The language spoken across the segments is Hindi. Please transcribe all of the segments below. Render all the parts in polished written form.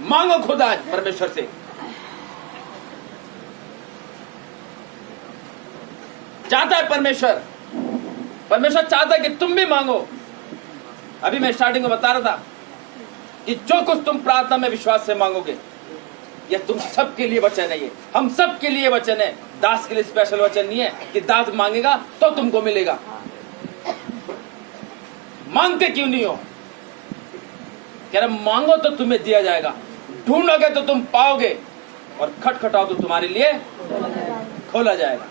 मांगो खुद आज परमेश्वर से। चाहता है परमेश्वर, परमेश्वर चाहता है कि तुम भी मांगो। अभी मैं स्टार्टिंग में बता रहा था कि जो कुछ तुम प्रार्थना में विश्वास से मांगोगे, यह तुम सबके लिए वचन है। ये हम सब के लिए वचन है, दास के लिए स्पेशल वचन नहीं है कि दास मांगेगा तो तुमको मिलेगा। मांगते क्यों नहीं हो? कह रहे मांगो तो तुम्हें दिया जाएगा, ढूंढोगे तो तुम पाओगे, और खटखटाओ तो तुम्हारे लिए खोला जाएगा।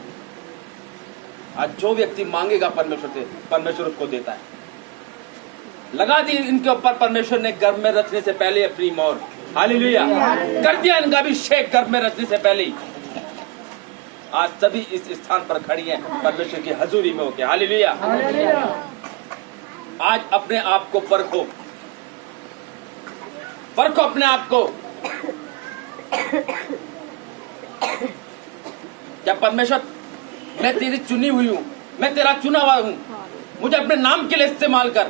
आज जो व्यक्ति मांगेगा परमेश्वर से, परमेश्वर उसको देता है। लगा दी इनके ऊपर परमेश्वर ने गर्भ में रचने से पहले अपनी मोहर। हालेलुया। कर दिया इनका अभिषेक गर्भ में रचने से पहले ही। आज सभी इस स्थान पर खड़ी हैं परमेश्वर की हजूरी में होके। हालेलुया। आज अपने आप को परखो, परखो अपने आप को। क्या परमेश्वर, मैं तेरी चुनी हुई हूं, मैं तेरा चुना हुआ हूं, मुझे अपने नाम के लिए इस्तेमाल कर।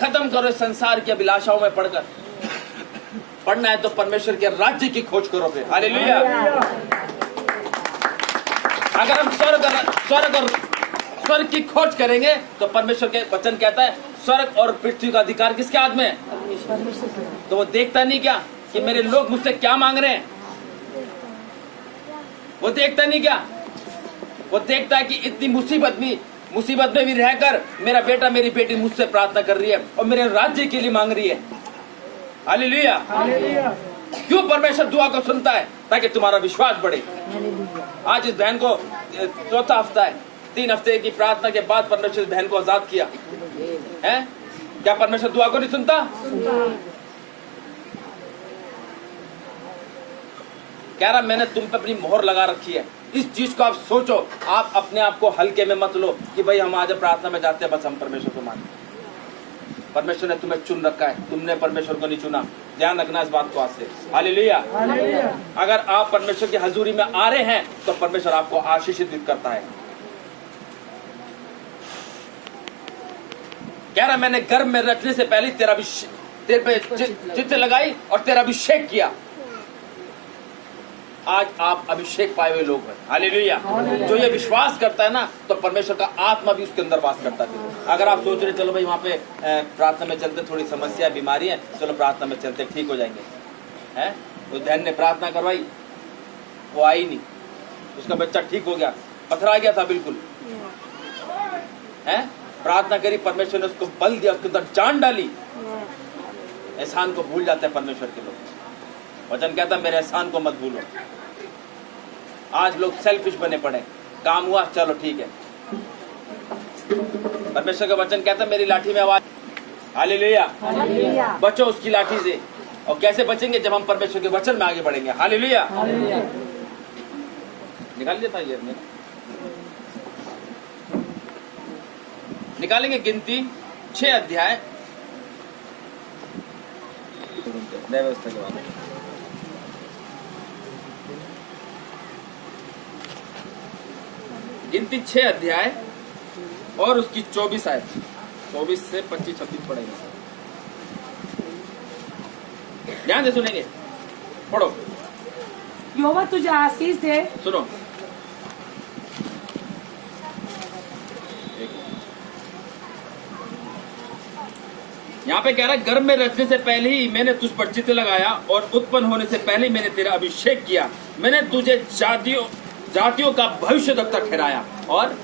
खत्म करो संसार की अभिलाषाओं में पढ़कर। पढ़ना है तो परमेश्वर के राज्य की खोज करोगे। हालेलुया। अगर हम स्वर्ग की खोज करेंगे तो परमेश्वर के वचन कहता है स्वर्ग और पृथ्वी का अधिकार किसके हाथ में है? तो वो देखता नहीं क्या कि मेरे लोग मुझसे क्या मांग रहे हैं? वो देखता नहीं क्या? वो देखता है कि इतनी मुसीबत में भी रहकर मेरा बेटा मेरी बेटी मुझसे प्रार्थना कर रही है और मेरे राज्य के लिए मांग रही है। हालेलुया। क्यों परमेश्वर दुआ को सुनता है? ताकि तुम्हारा विश्वास बढ़े। आज इस बहन को चौथा हफ्ता है, 3 हफ्ते की प्रार्थना के बाद परमेश्वर इस बहन को आजाद किया है। क्या परमेश्वर दुआ को नहीं सुनता? कह रहा मैंने तुम पे अपनी मोहर लगा रखी है। इस चीज को आप सोचो, आप अपने आप को हल्के में मत लो कि भाई हम आज प्रार्थना में जाते हैं बस हम परमेश्वर को मानते। परमेश्वर ने तुम्हें चुन रखा है, तुमने परमेश्वर को नहीं चुना। ध्यान रखना इस बात को आज से। हालेलुया। अगर आप परमेश्वर की हजूरी में आ रहे हैं तो परमेश्वर आपको आशीषित करता है। कह रहा मैंने गर्भ में रखने से पहले तेरे पे चित्त लगाई और तेरा अभिषेक किया। आज आप अभिषेक पाए हुए लोग हैं। हालेलुया। जो ये विश्वास करता है ना तो परमेश्वर का आत्मा भी उसके अंदर वास करता है। अगर आप सोच रहे चलो भाई वहां पे प्रार्थना में चलते, थोड़ी समस्या बीमारी है, चलो प्रार्थना में चलते ठीक हो जाएंगे, हैं? तो बहन ने प्रार्थना करवाई, वो आई नहीं, उसका बच्चा ठीक हो गया, पथरा गया था बिल्कुल, है? प्रार्थना करी, परमेश्वर ने उसको बल दिया, उसके अंदर जान डाली। एहसान को भूल जाते हैं परमेश्वर के लोग। वचन कहता है मेरे एहसान को मत भूलो। आज लोग सेल्फिश बने पड़े, काम हुआ चलो ठीक है। परमेश्वर का वचन कहता है मेरी लाठी में आवाज। हालेलुया। बचो उसकी लाठी से। और कैसे बचेंगे? जब हम परमेश्वर के वचन में आगे बढ़ेंगे। हालेलुया। निकाल लिया था ये, निकालेंगे गिनती 6 अध्याय व्यवस्था के बाद। गिनती 6 अध्याय और उसकी 24 आयत, 24 से 25-26 पढ़ेंगे। ध्यान से सुनेंगे, पढ़ो। यहोवा तुझे आशीष दे। सुनो, यहाँ पे कह रहा है गर्भ में रचने से पहले ही मैंने तुझ पर चित्त लगाया और उत्पन्न होने से पहले ही मैंने तेरा अभिषेक किया। मैंने तुझे जातियों का भविष्यद्वक्ता ठहराया। और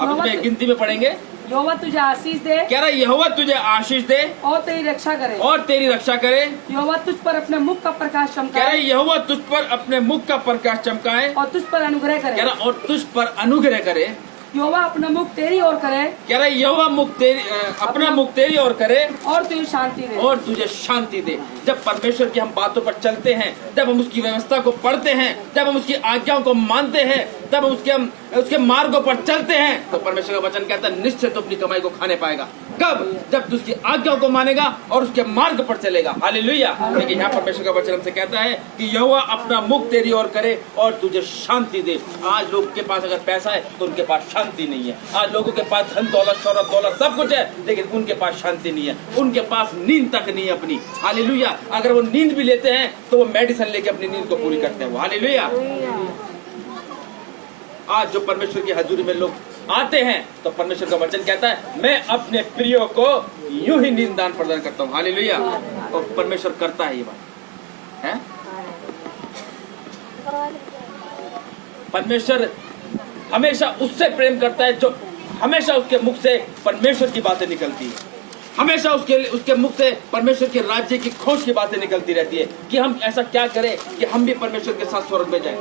अब इसमें गिनती में पढ़ेंगे। यहोवा तुझे आशीष दे। कह रहा है यहोवा तुझे आशीष दे और तेरी रक्षा करे। और तेरी रक्षा करे। यहोवा तुझ पर अपने मुख का प्रकाश चमकाए। कह रहा है यहोवा तुझ पर अपने मुख का प्रकाश चमकाए और तुझ पर अनुग्रह करे। कह रहा और तुझ पर अनुग्रह करे। यहोवा अपना मुख तेरी ओर करे। कह रहा है यहोवा अपना मुख तेरी ओर करे और तुझे शांति दे। और तुझे शांति दे। जब परमेश्वर की हम बातों पर चलते हैं, जब हम उसकी व्यवस्था को पढ़ते हैं, जब हम उसकी आज्ञाओं को मानते हैं, जब हम उसके उसके मार्गों पर चलते हैं तो परमेश्वर का वचन कहता है निश्चय तो अपनी कमाई को खाने पाएगा। कब? जब तू उसकी आज्ञाओं को मानेगा और उसके मार्ग पर चलेगा। हालेलुया। लेकिन यहाँ परमेश्वर का वचन हमसे कहता है कि यहोवा अपना मुख तेरी ओर करे और तुझे शांति दे। आज लोगों के पास अगर पैसा है तो उनके पास शांति नहीं है। आज लोगों के पास धन दौलत शौहरत दौलत सब कुछ है, लेकिन उनके पास शांति नहीं है, उनके पास नींद तक नहीं है अपनी। हालेलुया। अगर वो नींद भी लेते हैं तो वो मेडिसिन लेके अपनी नींद को पूरी करते हैं। हालेलुया। आज जो परमेश्वर की हजूरी में लोग आते हैं तो परमेश्वर का वचन कहता है मैं अपने प्रियो को यूं ही नींद दान प्रदान करता हूँ। हालेलुया। और परमेश्वर करता है ये बात है। परमेश्वर हमेशा उससे प्रेम करता है जो हमेशा उसके मुख से परमेश्वर की बातें निकलती है, हमेशा उसके मुख से परमेश्वर के राज्य की खोज की बातें निकलती रहती है कि हम ऐसा क्या करें कि हम भी परमेश्वर के साथ स्वर्ग में जाएं।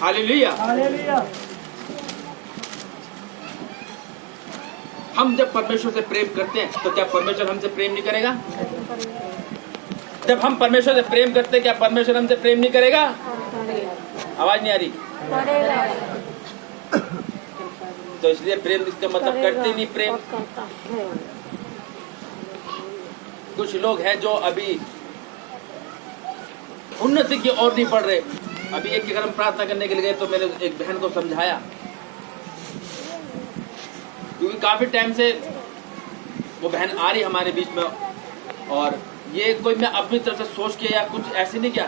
हालेलुया। हम जब परमेश्वर से प्रेम करते हैं तो क्या परमेश्वर हमसे प्रेम नहीं करेगा? जब हम परमेश्वर से प्रेम करते हैं क्या परमेश्वर हमसे प्रेम नहीं करेगा? आवाज नहीं आ रही? तो इसलिए प्रेम इसका मतलब करते नहीं प्रेम। कुछ लोग हैं जो अभी उन्नति की ओर नहीं बढ़ रहे। अभी एक अगर हम प्रार्थना करने के लिए गए तो मैंने एक बहन को समझाया, क्योंकि काफी टाइम से वो बहन आ रही हमारे बीच में और ये कोई मैं अपनी तरफ से सोच के या कुछ ऐसे नहीं किया,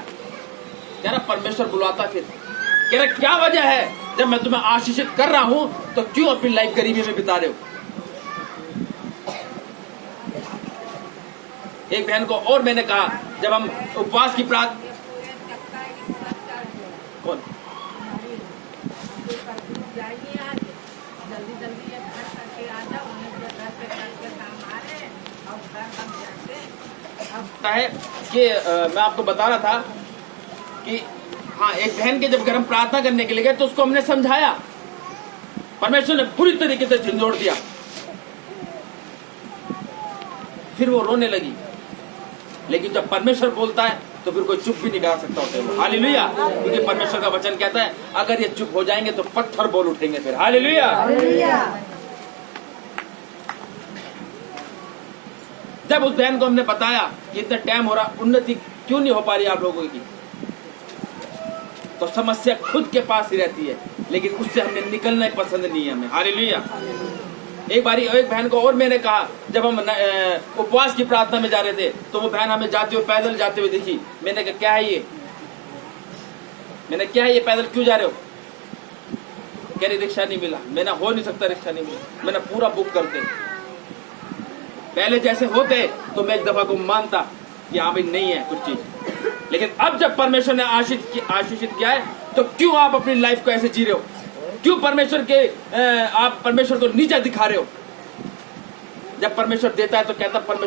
कह रहा परमेश्वर बुलाता फिर, कह रहा क्या वजह है जब मैं तुम्हें आशीषित कर रहा हूं तो क्यों अपनी लाइफ गरीबी में बिता रहे हो? एक बहन को और मैंने कहा जब हम उपवास की प्रार्थना कौन है कि मैं आपको बता रहा था कि हाँ एक बहन के जब घर हम प्रार्थना करने के लिए गए तो उसको हमने समझाया, परमेश्वर ने पूरी तरीके से झंझोड़ दिया, फिर वो रोने लगी। लेकिन जब परमेश्वर बोलता है तो फिर कोई चुप भी नहीं करा सकता होता है। हालेलुया। क्योंकि परमेश्वर का वचन कहता है अगर ये चुप हो जाएंगे तो पत्थर बोल उठेंगे फिर। हालेलुया। जब उस बहन को हमने बताया कि इतना टाइम हो रहा, उन्नति क्यों नहीं हो पा रही आप लोगों की, तो समस्या खुद के पास ही रहती है, लेकिन उससे हमने निकलना पसंद नहीं है हमें। हालेलुया। एक बारी एक बहन को और मैंने कहा जब हम उपवास की प्रार्थना में जा रहे थे तो वो बहन हमें जाते हुए पैदल जाते हुए देखी। मैंने कहा क्या है ये? मैंने क्या है ये, पैदल क्यों जा रहे हो? कह रही रिक्शा नहीं मिला। मैंने हो नहीं सकता रिक्शा नहीं मिला, मैंने पूरा बुक करते। पहले जैसे होते तो मैं एक दफा को मानता कि हाँ भाई नहीं है कुछ चीज, लेकिन अब जब परमेश्वर ने आशीषित किया है तो क्यों आप अपनी लाइफ को ऐसे जी रहे हो? क्यों आप परमेश्वर को नीचा दिखा रहे हो? जब परमेश्वर देता है तो कहता परमेश्वर